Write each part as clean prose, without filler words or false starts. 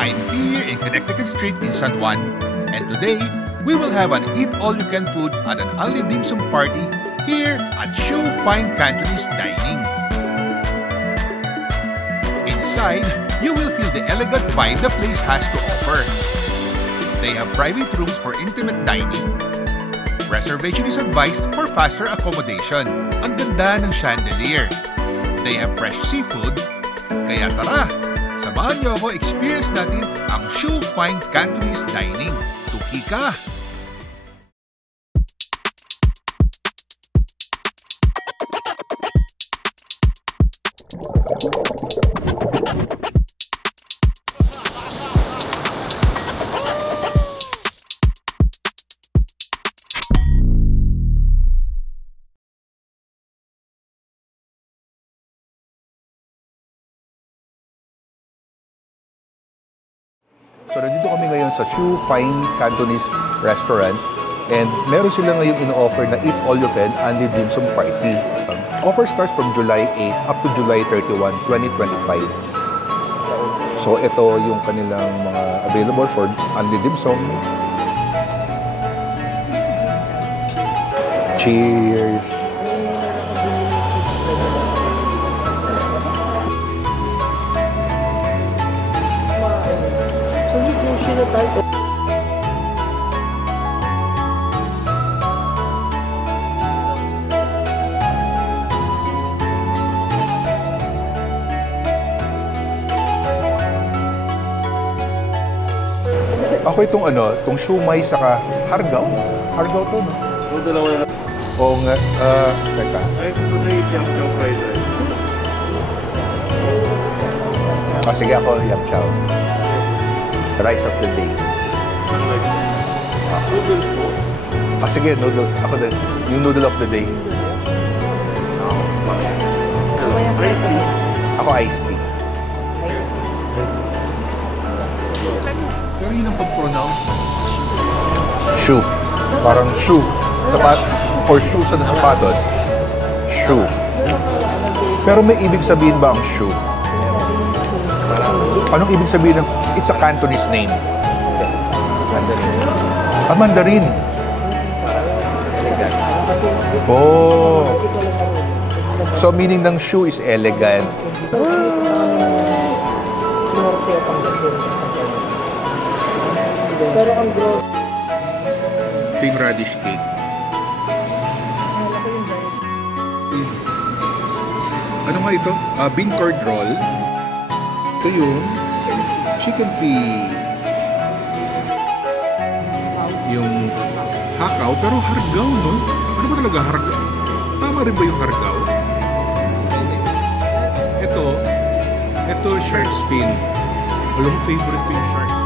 I'm here in Connecticut Street in San Juan, and today we will have an eat-all-you-can food at an only dim sum party here at Shoe Fine Cantonese Dining. Inside, you will feel the elegant vibe the place has to offer. They have private rooms for intimate dining. Reservation is advised for faster accommodation. Ang ganda ng chandelier. They have fresh seafood. Kaya tara, samahan niyo ako experience natin ang Shoe Fine Cantonese Dining. Tuki ka! So, nandito kami ngayon sa Shoe Fine Cantonese Restaurant and meron sila ngayon in-offer na Eat All You Can Only Dim Sum Party. Offer starts from July 8 up to July 31, 2025. So, ito yung kanilang mga available for Only Dim Sum. Cheers! Ako itong siumay saka hargaw. Hargaw to, no? Oo, dalawa na. Oo nga. Teka. Ay, today is yum chow fried rice. Sige ako, yum chow. Rice of the day. Noodles po. Sige, noodles. Ako din. Yung noodle of the day. Ako iced tea. Pero yun ang pag-pronounce. Shoe. Parang shoe. Or shoe sa sapatos. Shoe. Pero may ibig sabihin ba ang shoe? Anong ibig sabihin ng it's a Cantonese name? Mandarin. Mandarin. Oh. So meaning ng shoe is elegant. Pero ang gross. Cream radish cake. Ano nga ito? Bean curd roll. Ito yung chicken feet. Yung hakaw, pero hargaw, no? Ano ba talaga hargaw? Tama rin ba yung hargaw? Ito shark's fin. Alam mo, favorite ko yung shark's fin.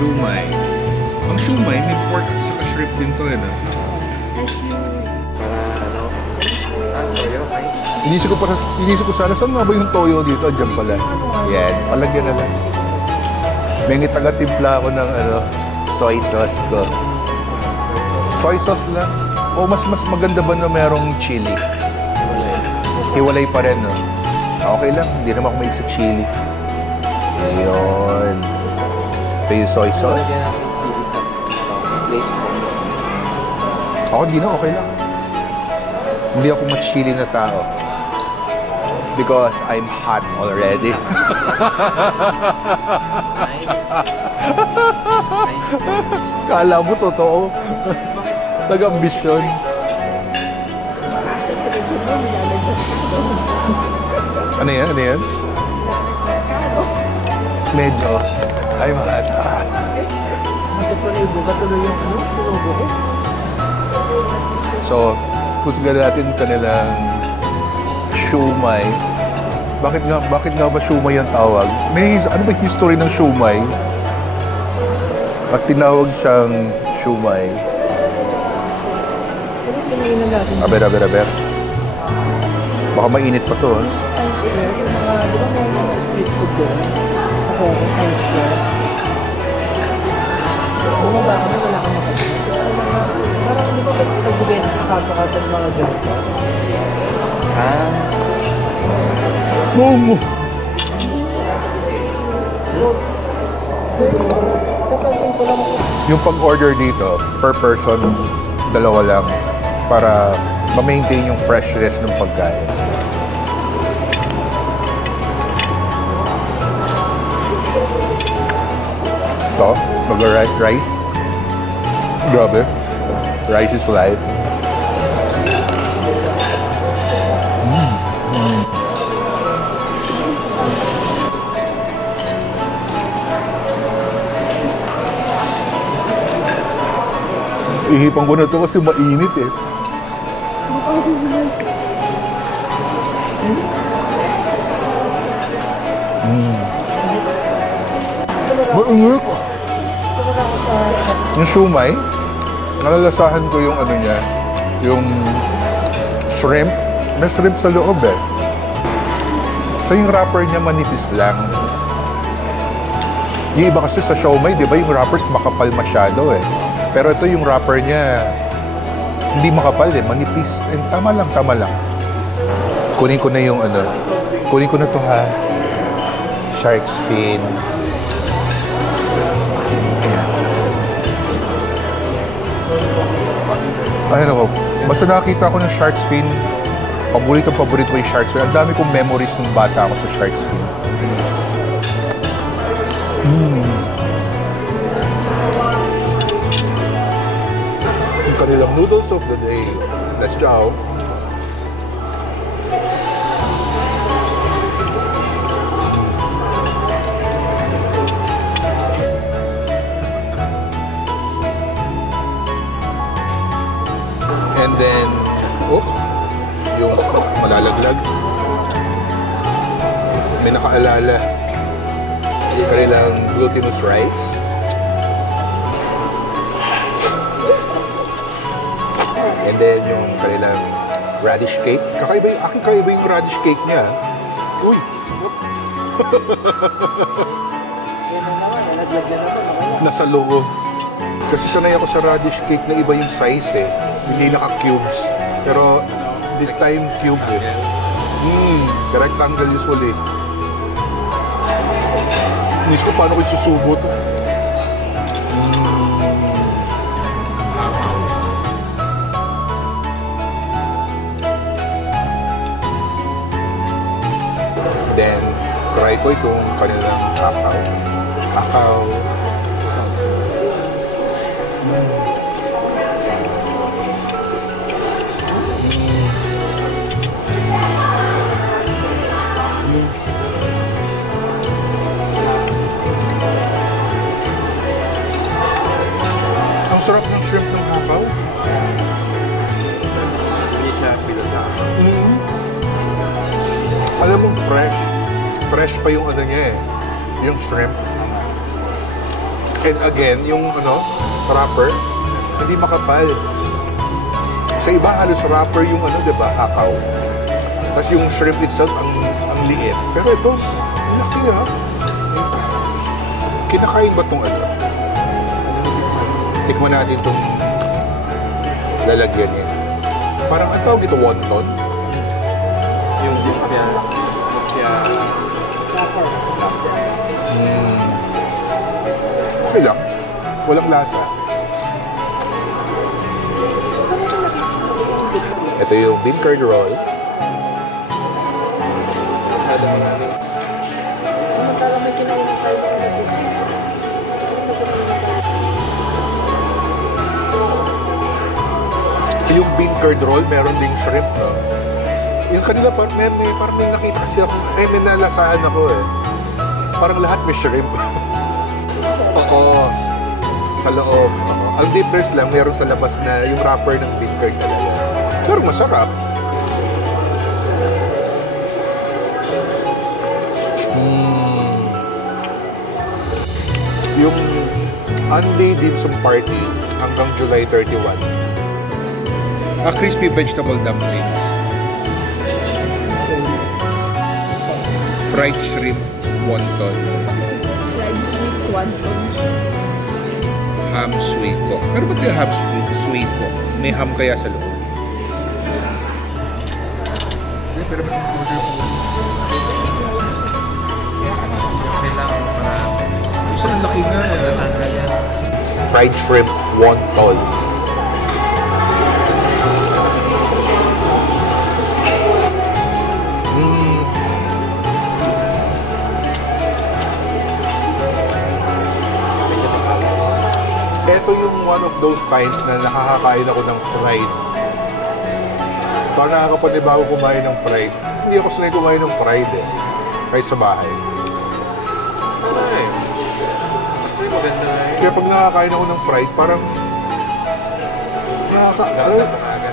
Siumay. Ang siumay, may pork at saka shrimp din to, no? Inisip ko sana, saan nga ba yung toyo dito? Diyan pala. Yan, palagyan na lang. May taga-timpla ako ng soy sauce ko. Soy sauce lang? O mas maganda ba na merong chili? Hiwalay pa rin, no? Okay lang, hindi naman ako may sa chili. Ayun. Ito yung soy sauce. Ako hindi na, okay lang. Hindi ako machili na tao. Because I'm hot already. Kala mo totoo. Nag-ambisyon. Ano yan? Ano yan? Medyo. I'm hot. So, husga natin kanilang siumay. Bakit nga ba siomay ang tawag? Ano ba history ng siomay? At tinawag siyang siomay. Aber. Baka mainit pa to, ha? Times Square, yung mga, di ba may mga street food doon? Ako, Times Square. Bumaba kami, wala kang makasya. Parang di ba pag-bibenta sa kato-kato ng mga ganito? Momo! Tapasin ko lang. Yung pag-order dito, per person, 2 lang para ma-maintain yung freshness ng pagkain. Ito, mag-rice. Grabe. Rice is life. Ihipan ko na ito kasi mainit eh. Mainit. Yung siomay, nalalasahan ko yung ano niya, yung shrimp. May shrimp sa loob eh. So yung wrapper niya manipis lang. Yung iba kasi sa siomay, di ba yung wrappers makapal masyado eh. Pero ito yung wrapper niya, hindi makapal eh, manipis. And tama lang. Kunin ko na yung ano, kunin ko na to ha. Shark fin. Ay nako, basta nakakita ko ng shark fin, paborito ko yung shark fin. Ang dami kong memories nung bata ako sa shark fin. Yung kanilang noodles of the day. Let's go. And then, yung malalaglag. May nakaalala. Yung kanilang glutinous rice. And then, yung kanilang radish cake. Kakaiba yung radish cake niya. Uy! Nasa loob. Kasi sanay ako sa radish cake na iba yung size eh. Hindi naka-cubes. Pero this time cube eh. Rectangle usually. Inis ko paano ko isusubo to. Then, try ko itong kanilang akaw. Ang sarap ng shrimp ng akaw. Hindi siya pinasa. Alam mo, fresh pa yung ano niya eh, yung shrimp. And again, yung wrapper, hindi makapal. Sa iba, halos wrapper yung diba, akaw. Tapos yung shrimp itself, ang liit. Pero ito, laki ha. Kinakain ba itong Tikman natin itong lalagyan niya. Parang ang tawag ito, wonton. Yung lumpia. Okay lang. Walang lasa. Ito yung bean curd roll. Samantala may kinain tayo. Yung bean curd roll, meron ding shrimp, no? Yung kanila, parang may nakita kasi ako, may nalasahan ako eh. Parang lahat may shrimp. Oo. Sa loob. Oo. Ang difference lang, meron sa labas na yung wrapper ng bean curd talaga. Pero masarap. Unday Dim Sum Party hanggang July 31. A crispy vegetable dumplings. Fried shrimp wonton. Fried sweet wonton. Ham sweet ko. Pero ba't yung ham sweet ko? May ham kaya sa loob? Isang laki nga. Fried shrimp wonton. Ito yung one of those times na nakakakain ako ng fried. Parang nakakapanibago kumain ng fried. Hindi ako sanay kumain ng fried eh. Kahit sa bahay. Ay, maganda nga yun. Kaya pag nakakain ako ng fried, parang...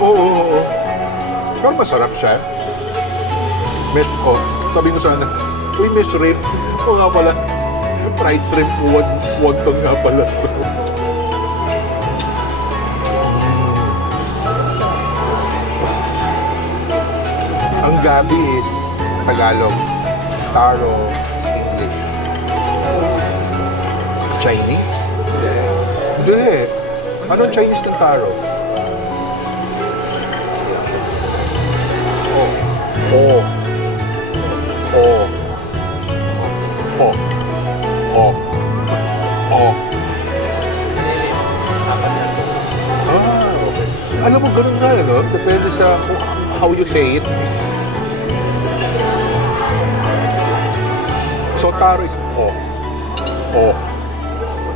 Oo. Parang masarap siya. Sabi ko sana, uy, may shrimp. O nga pala, fried shrimp, wonton nga pala. Ang gabi is Tagalog. Taro is English. Chinese? Hindi. Anong Chinese ng taro? Oh. Alam mo, ganun nga, no? Depende sa how you say it. So, taro is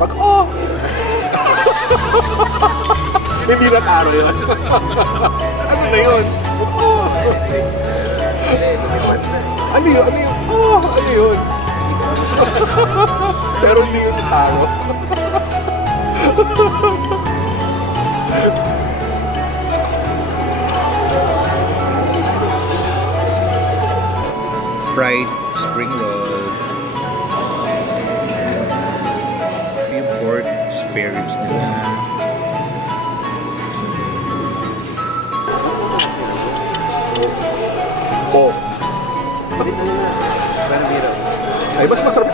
Pag hindi na taro yun. Ano na yun? Ano yun? Pero hindi yun taro. Fried spring roll. Yung pork spare ribs nila. Ay, mas masarap.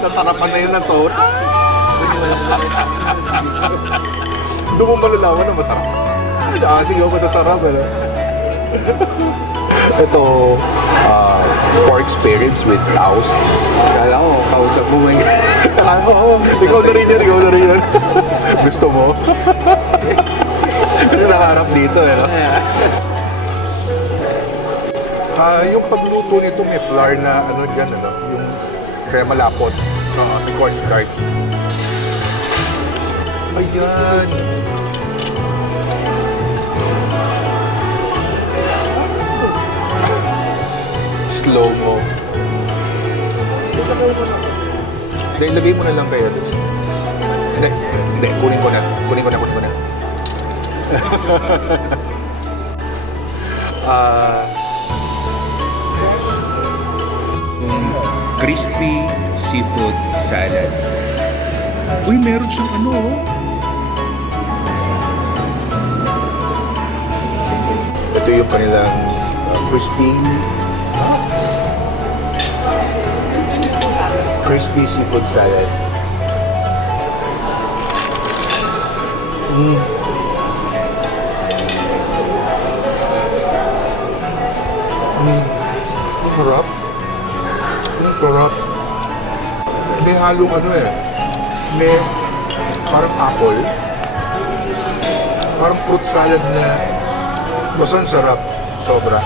Nasarapan na yun ng soda. Doon mo malalaman na masarap. Sige ako masasarap. Ito, pork spare ribs with taos. Kala ko, kausap mo man. Ikaw na rin yan. Gusto mo? Kasi nakaharap dito, no? Yung pagluto nito may flour na yung kaya malapot. May cornstarch. Ayan. Slow mo. Ilagay mo na lang kaya doon. Hindi. Kunin ko na. Crispy seafood salad. Uy, meron siyang Ito yung kanilang crispy seafood salad. Sarap. May halong may parang apple. Parang fruit salad na basta sarap. Sobra.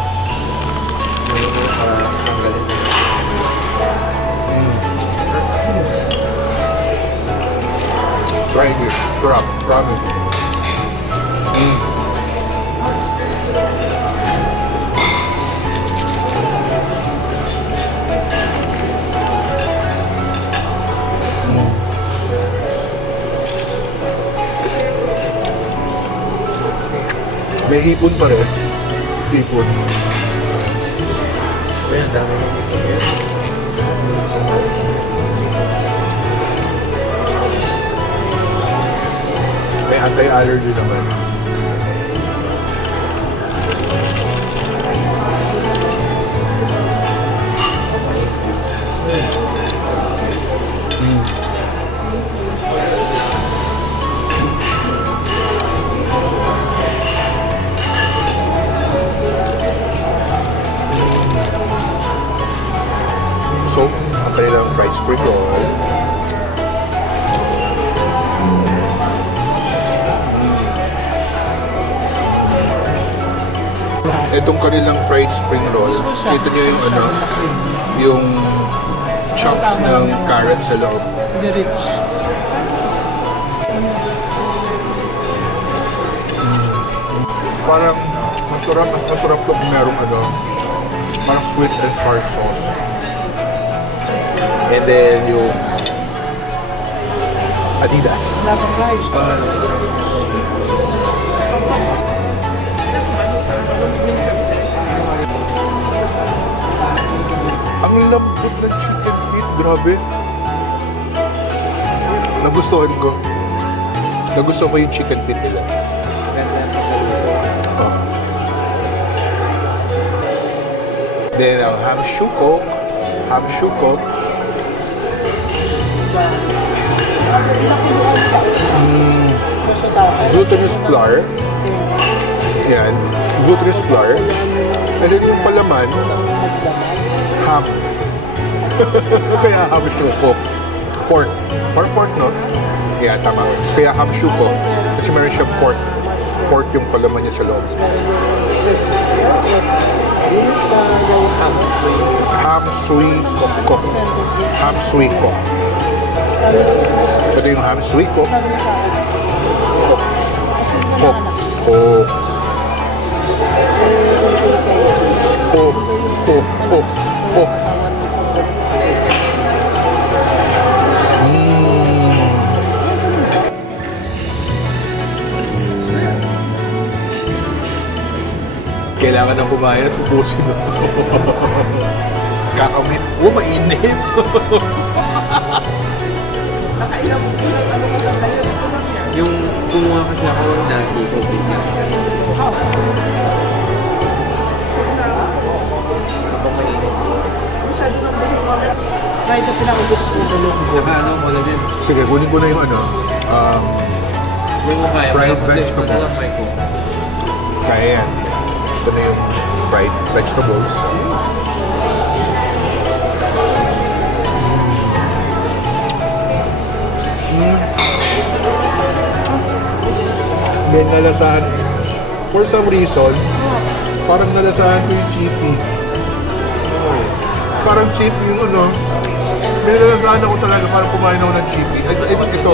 Try this. Sarap. Promise. May hipon pa rin. Seafood. Ayan, dami mo dito. Anti-allergy naman. So, ang kanilang fried spring roll. Itong kanilang fried spring roll, dito nyo yung ano, yung chunks ng carrot sa loob. The rich. Parang masarap at masarap to kung merong ano, parang sweet and sour sauce. And then yung Adidas. Naka-fries. Ang lambot ng chicken feet, grabe. Nagustuhan ko. Nagustuhan ko yung chicken feet nila. Oh. Then ang ham shukok. Glutinous flour. Yan. Glutinous flour. And then yung palaman, ham. Kaya ham shukok. Pork. Or pork, no? Yeah, tama. Kaya ham shukok. Kasi meron siyang pork. Pork yung palaman niya sa loob. Ham sui kok. Ham sui kok. Ito yung ham sui kok. Kok. Oh. Oh. Kailangan ng kumain at ubusin na ito. Kakamit. Oh, mainit. Yung kumuha kasi ako na dito bigyan. Right na pinakabus mo tulog mo. Saka ano mo na din. Sige, kunin ko na yung ano. Yung mo kaya. Fried vegetables. Matalakay ko. Kaya yan. Ito na yung fried vegetables. Then nalasahan, for some reason, parang nalasahan ko yung chippy. Parang chippy yung ano. May nalasahan ako talaga, parang kumain ako ng chippy. Ito.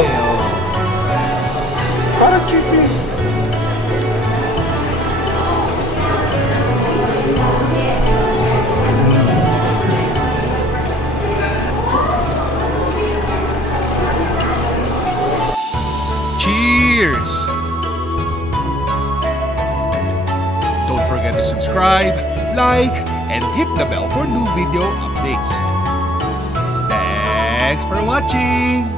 Parang chippy. Cheers! Don't forget to subscribe, like, and hit the bell for new video updates. Thanks for watching!